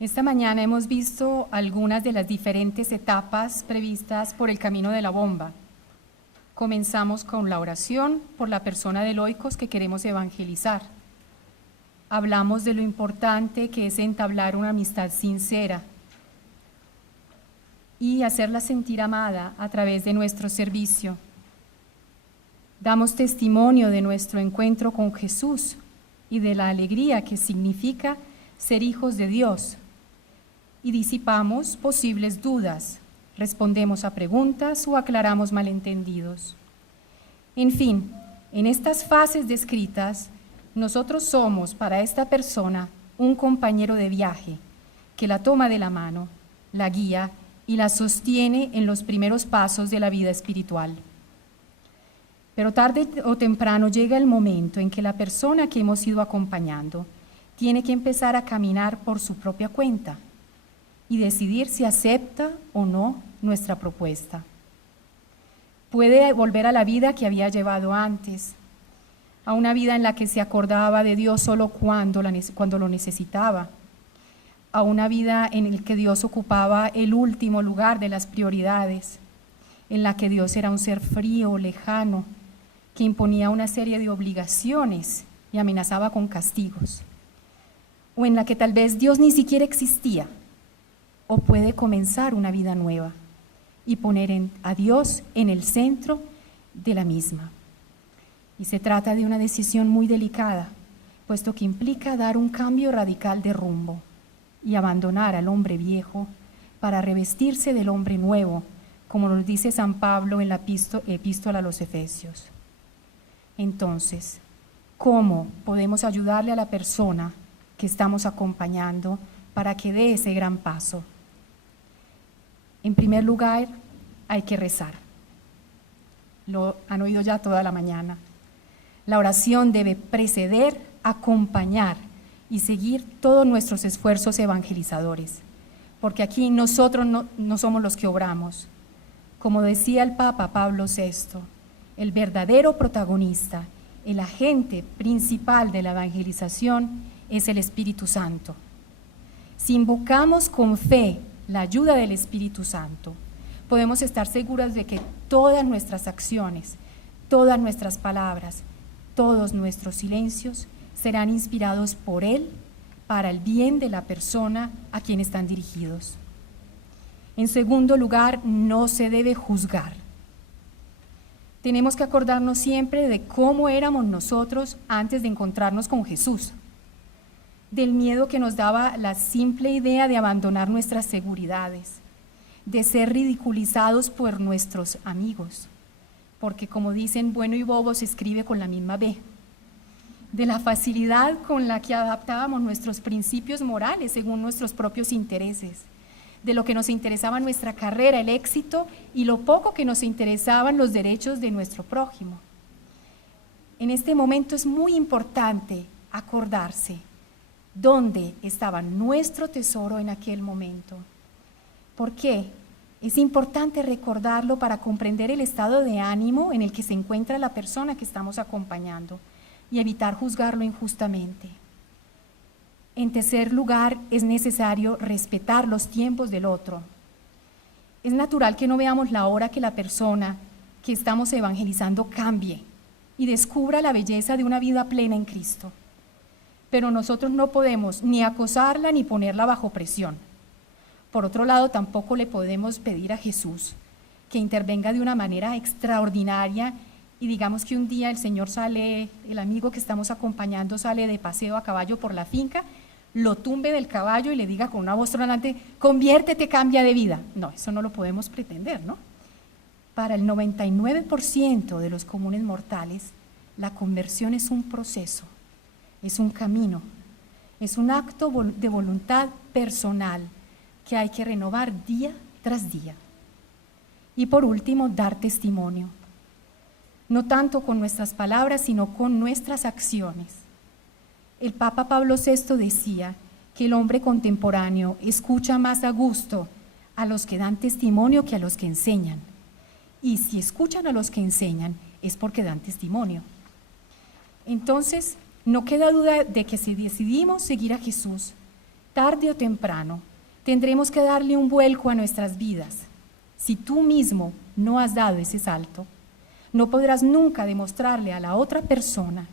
Esta mañana hemos visto algunas de las diferentes etapas previstas por el Camino de la Bomba. Comenzamos con la oración por la persona de Loicos que queremos evangelizar. Hablamos de lo importante que es entablar una amistad sincera y hacerla sentir amada a través de nuestro servicio. Damos testimonio de nuestro encuentro con Jesús y de la alegría que significa ser hijos de Dios. Y disipamos posibles dudas, respondemos a preguntas o aclaramos malentendidos. En fin, en estas fases descritas, nosotros somos para esta persona un compañero de viaje que la toma de la mano, la guía y la sostiene en los primeros pasos de la vida espiritual. Pero tarde o temprano llega el momento en que la persona que hemos ido acompañando tiene que empezar a caminar por su propia cuenta y decidir si acepta o no nuestra propuesta. Puede volver a la vida que había llevado antes, a una vida en la que se acordaba de Dios solo cuando lo necesitaba, a una vida en la que Dios ocupaba el último lugar de las prioridades, en la que Dios era un ser frío, lejano, que imponía una serie de obligaciones y amenazaba con castigos, o en la que tal vez Dios ni siquiera existía. O puede comenzar una vida nueva y poner a Dios en el centro de la misma. Y se trata de una decisión muy delicada, puesto que implica dar un cambio radical de rumbo y abandonar al hombre viejo para revestirse del hombre nuevo, como nos dice San Pablo en la epístola a los Efesios. Entonces, ¿cómo podemos ayudarle a la persona que estamos acompañando para que dé ese gran paso? En primer lugar, hay que rezar. Lo han oído ya toda la mañana. La oración debe preceder, acompañar y seguir todos nuestros esfuerzos evangelizadores, porque aquí nosotros no somos los que obramos. Como decía el Papa Pablo VI, el verdadero protagonista, el agente principal de la evangelización es el Espíritu Santo. Si invocamos con fe la ayuda del Espíritu Santo, podemos estar seguros de que todas nuestras acciones, todas nuestras palabras, todos nuestros silencios serán inspirados por Él para el bien de la persona a quien están dirigidos. En segundo lugar, no se debe juzgar. Tenemos que acordarnos siempre de cómo éramos nosotros antes de encontrarnos con Jesús, del miedo que nos daba la simple idea de abandonar nuestras seguridades, de ser ridiculizados por nuestros amigos, porque como dicen, bueno y bobo se escribe con la misma B, de la facilidad con la que adaptábamos nuestros principios morales según nuestros propios intereses, de lo que nos interesaba nuestra carrera, el éxito, y lo poco que nos interesaban los derechos de nuestro prójimo. En este momento es muy importante acordarse dónde estaba nuestro tesoro en aquel momento. ¿Por qué? Es importante recordarlo para comprender el estado de ánimo en el que se encuentra la persona que estamos acompañando y evitar juzgarlo injustamente. En tercer lugar, es necesario respetar los tiempos del otro. Es natural que no veamos la hora que la persona que estamos evangelizando cambie y descubra la belleza de una vida plena en Cristo. Pero nosotros no podemos ni acosarla ni ponerla bajo presión. Por otro lado, tampoco le podemos pedir a Jesús que intervenga de una manera extraordinaria y digamos que un día el Señor sale, el amigo que estamos acompañando sale de paseo a caballo por la finca, lo tumbe del caballo y le diga con una voz tronante, conviértete, cambia de vida. No, eso no lo podemos pretender, ¿no? Para el 99% de los comunes mortales, la conversión es un proceso, es un camino, es un acto de voluntad personal que hay que renovar día tras día. Y por último, dar testimonio, no tanto con nuestras palabras, sino con nuestras acciones. El Papa Pablo VI decía que el hombre contemporáneo escucha más a gusto a los que dan testimonio que a los que enseñan. Y si escuchan a los que enseñan, es porque dan testimonio. Entonces, no queda duda de que si decidimos seguir a Jesús, Tarde o temprano, tendremos que darle un vuelco a nuestras vidas. Si tú mismo no has dado ese salto, no podrás nunca demostrarle a la otra persona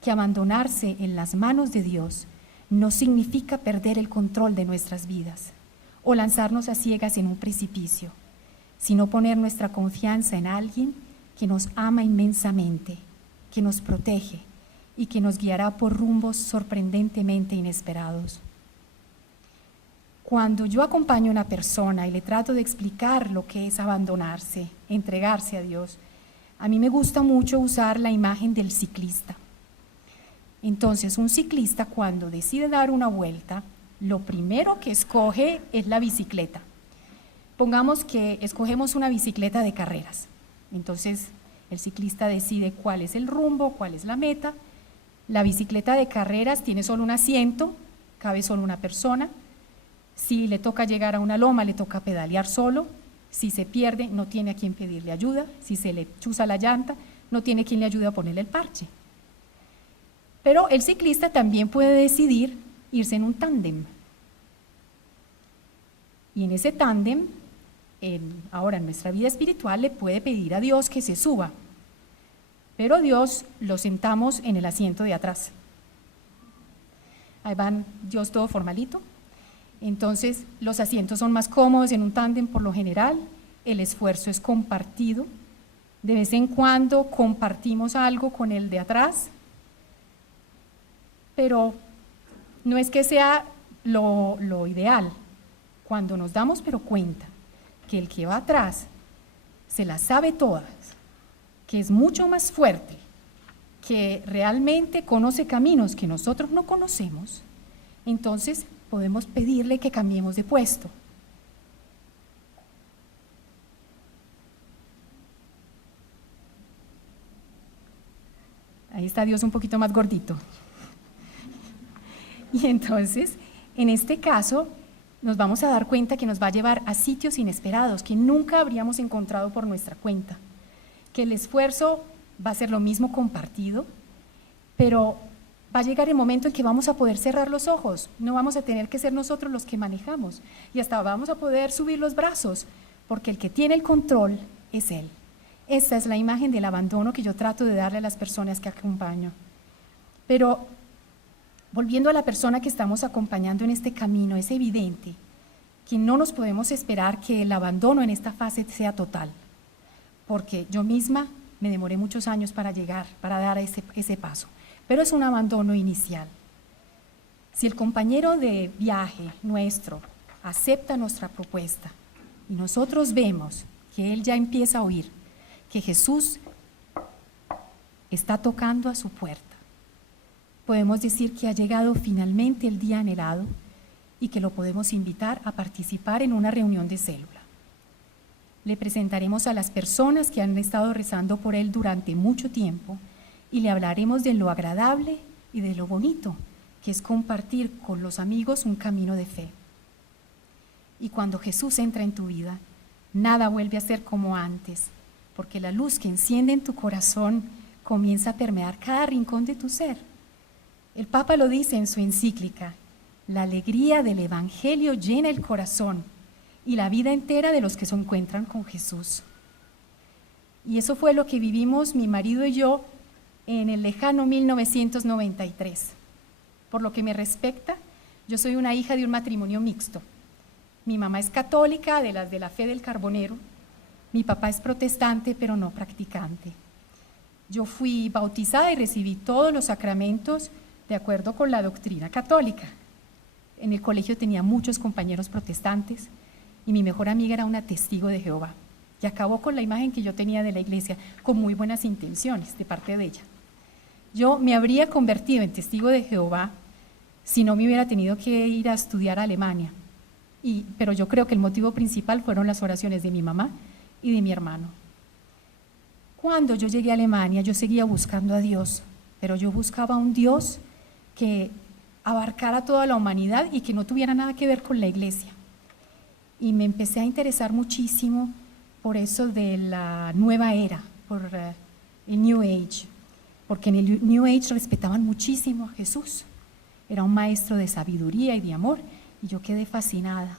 que abandonarse en las manos de Dios no significa perder el control de nuestras vidas o lanzarnos a ciegas en un precipicio, sino poner nuestra confianza en alguien que nos ama inmensamente, que nos protege y que nos guiará por rumbos sorprendentemente inesperados. Cuando yo acompaño a una persona y le trato de explicar lo que es abandonarse, entregarse a Dios, a mí me gusta mucho usar la imagen del ciclista. Entonces, un ciclista cuando decide dar una vuelta, lo primero que escoge es la bicicleta. Pongamos que escogemos una bicicleta de carreras. Entonces, el ciclista decide cuál es el rumbo, cuál es la meta. La bicicleta de carreras tiene solo un asiento, cabe solo una persona. Si le toca llegar a una loma, le toca pedalear solo. Si se pierde, no tiene a quien pedirle ayuda. Si se le chuza la llanta, no tiene quien le ayude a ponerle el parche. Pero el ciclista también puede decidir irse en un tándem. Y en ese tándem, ahora en nuestra vida espiritual, le puede pedir a Dios que se suba. Pero a Dios lo sentamos en el asiento de atrás. Ahí van Dios todo formalito. Entonces, los asientos son más cómodos en un tándem por lo general, el esfuerzo es compartido, de vez en cuando compartimos algo con el de atrás, pero no es que sea lo ideal. Cuando nos damos pero cuenta que el que va atrás se las sabe todas, que es mucho más fuerte, que realmente conoce caminos que nosotros no conocemos, entonces podemos pedirle que cambiemos de puesto. Ahí está Dios un poquito más gordito. Y entonces, en este caso, nos vamos a dar cuenta que nos va a llevar a sitios inesperados que nunca habríamos encontrado por nuestra cuenta, que el esfuerzo va a ser lo mismo compartido, pero va a llegar el momento en que vamos a poder cerrar los ojos, no vamos a tener que ser nosotros los que manejamos y hasta vamos a poder subir los brazos, porque el que tiene el control es Él. Esa es la imagen del abandono que yo trato de darle a las personas que acompaño. Pero volviendo a la persona que estamos acompañando en este camino, es evidente que no nos podemos esperar que el abandono en esta fase sea total, porque yo misma me demoré muchos años para llegar, para dar ese paso. Pero es un abandono inicial. Si el compañero de viaje nuestro acepta nuestra propuesta y nosotros vemos que él ya empieza a oír que Jesús está tocando a su puerta, podemos decir que ha llegado finalmente el día anhelado y que lo podemos invitar a participar en una reunión de célula. Le presentaremos a las personas que han estado rezando por él durante mucho tiempo y le hablaremos de lo agradable y de lo bonito que es compartir con los amigos un camino de fe. Y cuando Jesús entra en tu vida, nada vuelve a ser como antes, porque la luz que enciende en tu corazón comienza a permear cada rincón de tu ser. El Papa lo dice en su encíclica: la alegría del Evangelio llena el corazón y la vida entera de los que se encuentran con Jesús. Y eso fue lo que vivimos mi marido y yo en el lejano 1993. Por lo que me respecta, yo soy una hija de un matrimonio mixto. Mi mamá es católica, de las de la fe del carbonero. Mi papá es protestante, pero no practicante. Yo fui bautizada y recibí todos los sacramentos de acuerdo con la doctrina católica. En el colegio tenía muchos compañeros protestantes y mi mejor amiga era una testigo de Jehová. Y acabó con la imagen que yo tenía de la iglesia, con muy buenas intenciones de parte de ella. Yo me habría convertido en testigo de Jehová si no me hubiera tenido que ir a estudiar a Alemania. Pero yo creo que el motivo principal fueron las oraciones de mi mamá y de mi hermano. Cuando yo llegué a Alemania, yo seguía buscando a Dios, pero yo buscaba un Dios que abarcara toda la humanidad y que no tuviera nada que ver con la iglesia. Y me empecé a interesar muchísimo por eso de la nueva era, por el New Age, porque en el New Age respetaban muchísimo a Jesús. Era un maestro de sabiduría y de amor, Y yo quedé fascinada.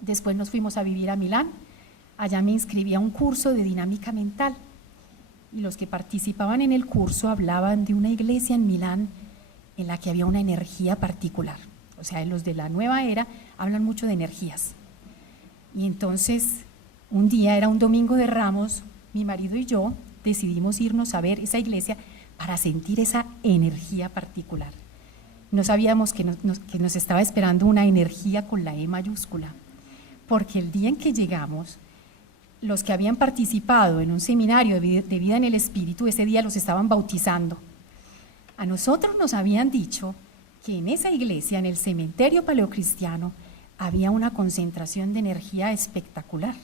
Después nos fuimos a vivir a Milán. Allá me inscribí a un curso de dinámica mental. Y los que participaban en el curso hablaban de una iglesia en Milán en la que había una energía particular. O sea, los de la nueva era hablan mucho de energías. Y entonces, un día, era un domingo de Ramos, mi marido y yo decidimos irnos a ver esa iglesia para sentir esa energía particular. No sabíamos que nos estaba esperando una energía con la E mayúscula, porque el día en que llegamos, los que habían participado en un seminario de vida en el Espíritu, ese día los estaban bautizando. A nosotros nos habían dicho que en esa iglesia, en el cementerio paleocristiano, había una concentración de energía espectacular.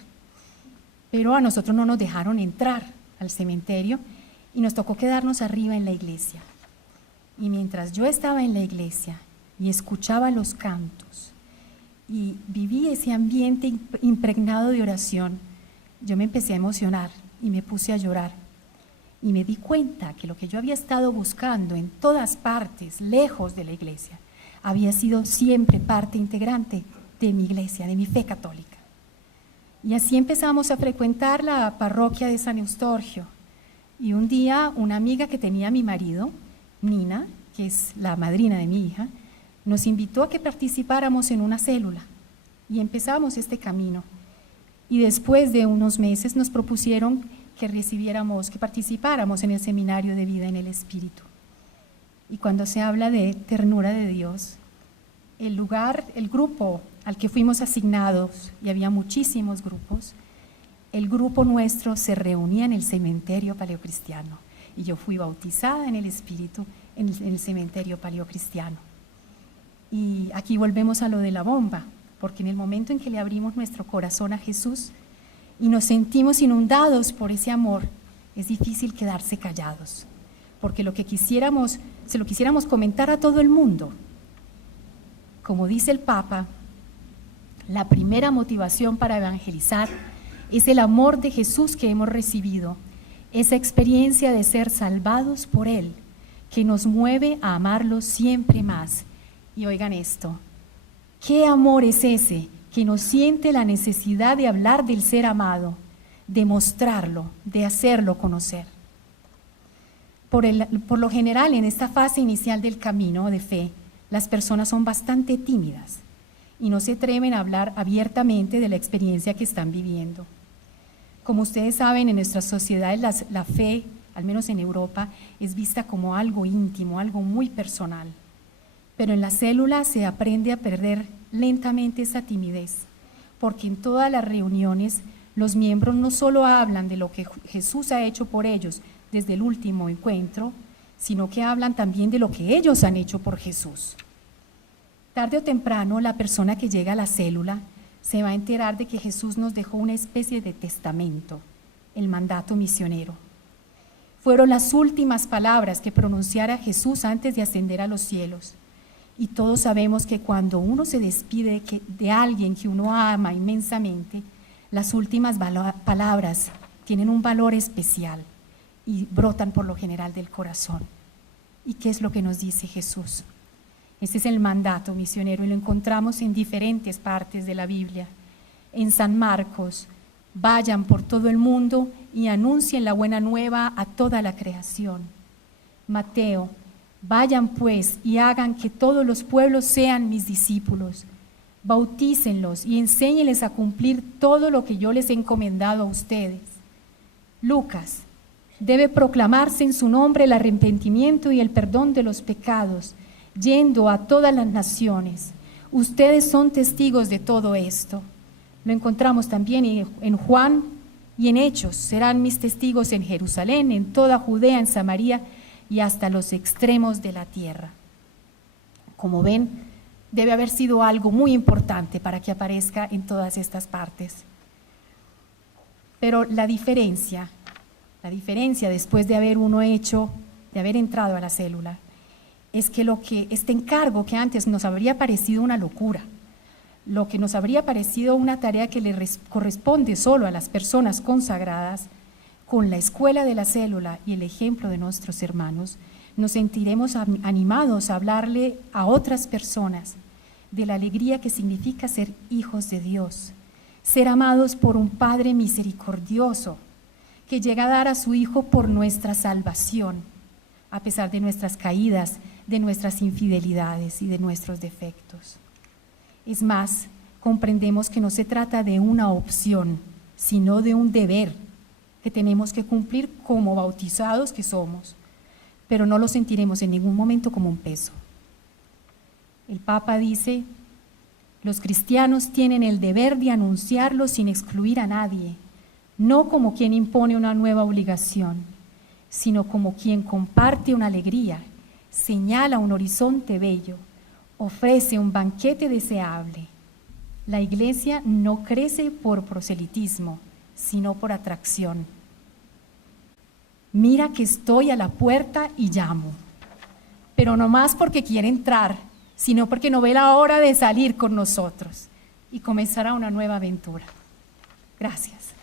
Pero a nosotros no nos dejaron entrar al cementerio y nos tocó quedarnos arriba en la iglesia. Y mientras yo estaba en la iglesia y escuchaba los cantos y viví ese ambiente impregnado de oración, yo me empecé a emocionar y me puse a llorar. Y me di cuenta que lo que yo había estado buscando en todas partes, lejos de la iglesia, había sido siempre parte integrante de mi iglesia, de mi fe católica. Y así empezamos a frecuentar la parroquia de San Eustorgio. Y un día una amiga que tenía mi marido, Nina, que es la madrina de mi hija, nos invitó a que participáramos en una célula y empezamos este camino. Y después de unos meses nos propusieron que participáramos en el seminario de vida en el Espíritu. Y cuando se habla de ternura de Dios, el grupo al que fuimos asignados, y había muchísimos grupos, el grupo nuestro se reunía en el cementerio paleocristiano. Y yo fui bautizada en el Espíritu en el cementerio paleocristiano. Y aquí volvemos a lo de la bomba, porque en el momento en que le abrimos nuestro corazón a Jesús y nos sentimos inundados por ese amor, es difícil quedarse callados, porque se lo quisiéramos comentar a todo el mundo. Como dice el Papa, la primera motivación para evangelizar es el amor de Jesús que hemos recibido, esa experiencia de ser salvados por Él, que nos mueve a amarlo siempre más. Y oigan esto, ¿qué amor es ese que nos siente la necesidad de hablar del ser amado, de mostrarlo, de hacerlo conocer? Por lo general, en esta fase inicial del camino de fe, las personas son bastante tímidas y no se atreven a hablar abiertamente de la experiencia que están viviendo. Como ustedes saben, en nuestras sociedades la fe, al menos en Europa, es vista como algo íntimo, algo muy personal. Pero en la célula se aprende a perder lentamente esa timidez, porque en todas las reuniones los miembros no solo hablan de lo que Jesús ha hecho por ellos desde el último encuentro, sino que hablan también de lo que ellos han hecho por Jesús. Tarde o temprano, la persona que llega a la célula se va a enterar de que Jesús nos dejó una especie de testamento, el mandato misionero. Fueron las últimas palabras que pronunciara Jesús antes de ascender a los cielos. Y todos sabemos que cuando uno se despide de alguien que uno ama inmensamente, las últimas palabras tienen un valor especial y brotan por lo general del corazón. ¿Y qué es lo que nos dice Jesús? Ese es el mandato misionero y lo encontramos en diferentes partes de la Biblia. En San Marcos, vayan por todo el mundo y anuncien la buena nueva a toda la creación. Mateo, vayan pues y hagan que todos los pueblos sean mis discípulos. Bautícenlos y enséñenles a cumplir todo lo que yo les he encomendado a ustedes. Lucas, debe proclamarse en su nombre el arrepentimiento y el perdón de los pecados, yendo a todas las naciones. Ustedes son testigos de todo esto. Lo encontramos también en Juan y en Hechos. Serán mis testigos en Jerusalén, en toda Judea, en Samaria y hasta los extremos de la tierra. Como ven, debe haber sido algo muy importante para que aparezca en todas estas partes. Pero la diferencia después de haber entrado a la célula, es que este encargo que antes nos habría parecido una locura, lo que nos habría parecido una tarea que le corresponde solo a las personas consagradas, con la escuela de la célula y el ejemplo de nuestros hermanos, nos sentiremos animados a hablarle a otras personas de la alegría que significa ser hijos de Dios, ser amados por un Padre misericordioso, que llega a dar a su Hijo por nuestra salvación, a pesar de nuestras caídas, de nuestras infidelidades y de nuestros defectos. Es más, comprendemos que no se trata de una opción, sino de un deber que tenemos que cumplir como bautizados que somos, pero no lo sentiremos en ningún momento como un peso. El Papa dice: los cristianos tienen el deber de anunciarlo sin excluir a nadie, no como quien impone una nueva obligación, sino como quien comparte una alegría, señala un horizonte bello, ofrece un banquete deseable. La Iglesia no crece por proselitismo, sino por atracción. Mira que estoy a la puerta y llamo, pero no más porque quiere entrar, sino porque no ve la hora de salir con nosotros y comenzar una nueva aventura. Gracias.